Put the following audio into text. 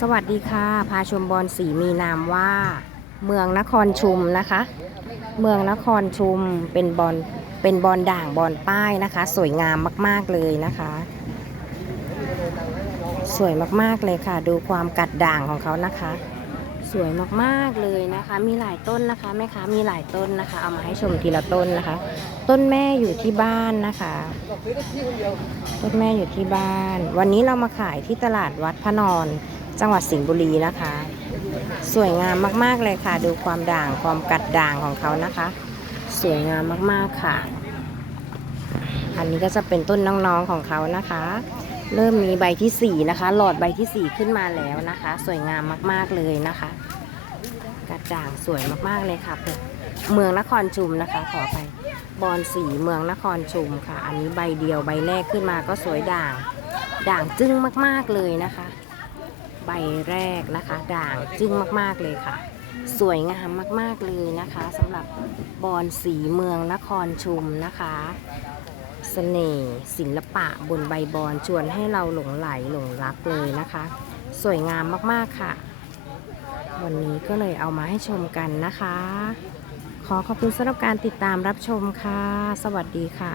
สวัสดีค่ะ พาชมบอลสีมีนามว่า เมืองนครชุมนะคะ เมืองนครชุมเป็นบอลเป็นบอลด่างบอลป้ายนะคะ สวยงามมากๆเลยนะคะ สวยมากๆเลยค่ะ ดูความกัดด่างของเขานะคะ สวยมากๆเลยนะคะ มีหลายต้นนะคะแม่ค้ามีหลายต้นนะคะ เอามาให้ชมทีละต้นนะคะ ต้นแม่อยู่ที่บ้านนะคะ ต้นแม่อยู่ที่บ้าน วันนี้เรามาขายที่ตลาดวัดพระนอน จังหวัดสิงห์บุรีนะคะ สวยงามมากๆเลยค่ะ ดูความด่างความกัดด่างของเขานะคะ สวยงามมากๆค่ะ อันนี้ก็จะเป็นต้นน้องๆของเขานะคะ เริ่มมีใบที่สี่นะคะ หลอดใบที่สี่ขึ้นมาแล้วนะคะ สวยงามมากๆเลยนะคะ กัดด่างสวยมากๆเลยค่ะเมืองนครชุมนะคะ ขอไปบอลสีเมืองนครชุมค่ะ อันนี้ใบเดียวใบแรกขึ้นมาก็สวยด่าง ด่างจึ้งมากๆเลยนะคะ ใบแรกนะคะ ด่างจึ้งมากๆเลยค่ะ สวยงามมากๆเลยนะคะสำหรับบอนสีเมืองนครชุมนะคะสน่ห์ศิลปะบนใบบอนชวนให้เราหลงไหลหลงรักเลยนะคะ สวยงามมากๆค่ะ วันนี้ก็เลยเอามาให้ชมกันนะคะ ขอขอบคุณสำหรับการติดตามรับชมค่ะ สวัสดีค่ะ